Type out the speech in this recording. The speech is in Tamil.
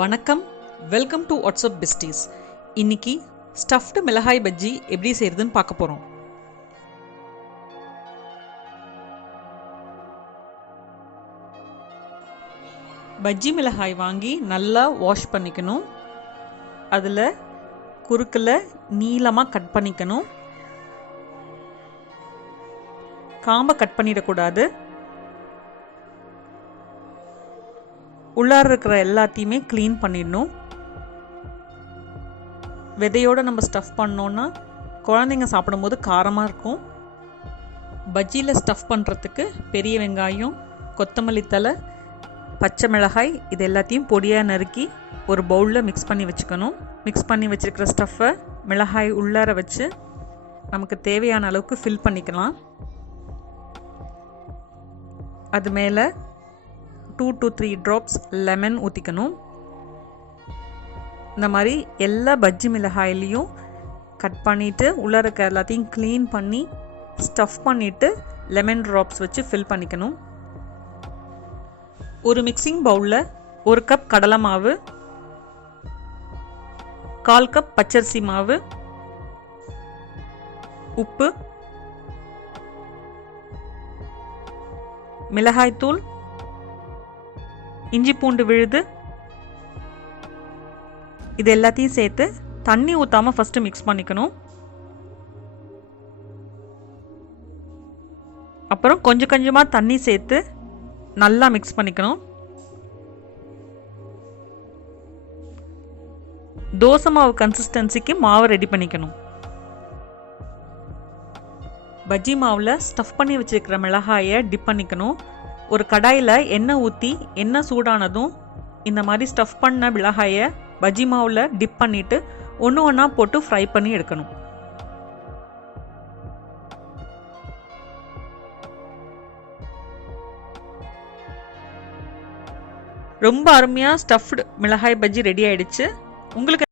வணக்கம், வெல்கம் டு வாட்ஸ்அப் பெஸ்டீஸ். இன்னைக்கு ஸ்டஃப்டு மிளகாய் பஜ்ஜி எப்படி செய்யறதுன்னு பார்க்க போகிறோம். பஜ்ஜி மிளகாய் வாங்கி நல்லா வாஷ் பண்ணிக்கணும். அதில் குறுக்கில் நீளமாக கட் பண்ணிக்கணும். காம்பை கட் பண்ணிடக்கூடாது. உள்ளார இருக்கிற எல்லாத்தையுமே க்ளீன் பண்ணிடணும். விதையோடு நம்ம ஸ்டஃப் பண்ணோன்னா குழந்தைங்க சாப்பிடும்போது காரமாக இருக்கும். பஜ்ஜியில் ஸ்டஃப் பண்ணுறதுக்கு பெரிய வெங்காயம், கொத்தமல்லி தழை, பச்சை மிளகாய் இது எல்லாத்தையும் பொடியாக நறுக்கி ஒரு பவுலில் மிக்ஸ் பண்ணி வச்சுக்கணும். மிக்ஸ் பண்ணி வச்சுருக்கிற ஸ்டஃப்பை மிளகாய் உள்ளார வச்சு நமக்கு தேவையான அளவுக்கு ஃபில் பண்ணிக்கலாம். அது மேலே 2 to 3 ட்ராப்ஸ் லெமன் ஊற்றிக்கணும். இந்த மாதிரி எல்லா பஜ்ஜி மிளகாயிலையும் கட் பண்ணிவிட்டு உள்ளே இருக்க எல்லாத்தையும் க்ளீன் பண்ணி ஸ்டஃப் பண்ணிவிட்டு லெமன் ட்ராப்ஸ் வச்சு ஃபில் பண்ணிக்கணும். ஒரு மிக்சிங் பவுலில் 1 கப் கடலை மாவு, 1/4 கப் பச்சரிசி மாவு, உப்பு, மிளகாய்த்தூள், இஞ்சி பூண்டு விழுது இது எல்லாத்தையும் சேர்த்து தண்ணி ஊற்றாமல் ஃபஸ்ட்டு மிக்ஸ் பண்ணிக்கணும். அப்புறம் கொஞ்சம் கொஞ்சமாக தண்ணி சேர்த்து நல்லா மிக்ஸ் பண்ணிக்கணும். தோசை மாவு கன்சிஸ்டன்சிக்கு மாவை ரெடி பண்ணிக்கணும். பஜ்ஜி மாவில் ஸ்டஃப் பண்ணி வச்சுருக்கிற மிளகாயை டிப் பண்ணிக்கணும். ஒரு கடாயில் எண்ணெய் ஊற்றி எண்ணெய் சூடானதும் இந்த மாதிரி ஸ்டஃப் பண்ண மிளகாயை பஜ்ஜி மாவில் டிப் பண்ணிவிட்டு ஒன்று ஒன்றா போட்டு ஃப்ரை பண்ணி எடுக்கணும். ரொம்ப அருமையாக ஸ்டஃப்டு மிளகாய் பஜ்ஜி ரெடி ஆயிடுச்சு. உங்களுக்கு